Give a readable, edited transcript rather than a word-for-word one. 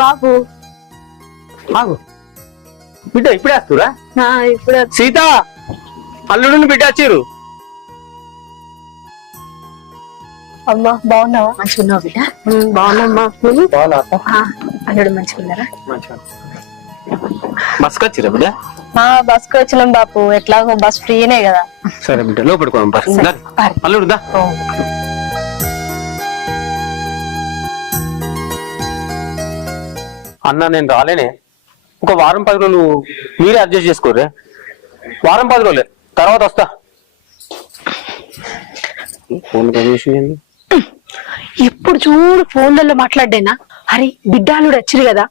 బాబు ఆగు బిడ్డ ఇప్పుడే వస్తురా ఇప్పుడు సీత అల్లుడిని బిడ్డ వచ్చారు. అమ్మా బాగున్నావా? మంచిగా ఉన్నావు బిడ్డ? బాగున్నామ్మా. నువ్వు? అల్లుడు మంచిగా ఉన్నారా? బస్కి వచ్చిరా బిడ్డ? బస్కి వచ్చినాం బాపు, ఎట్లాగో బస్ ఫ్రీనే కదా. సరే బిడ్డ లోపలికి అల్లుడు దా. అన్న నేను రాలేనే, ఒక వారం 10 రోజులు మీరే అడ్జస్ట్ చేసుకోరే. వారం 10 రోజులే, తర్వాత వస్తా. ఫోన్ చేసింది, ఎప్పుడు చూడు ఫోన్లలో మాట్లాడేనా? అరే బిడ్డాలుడు వచ్చిరు కదా.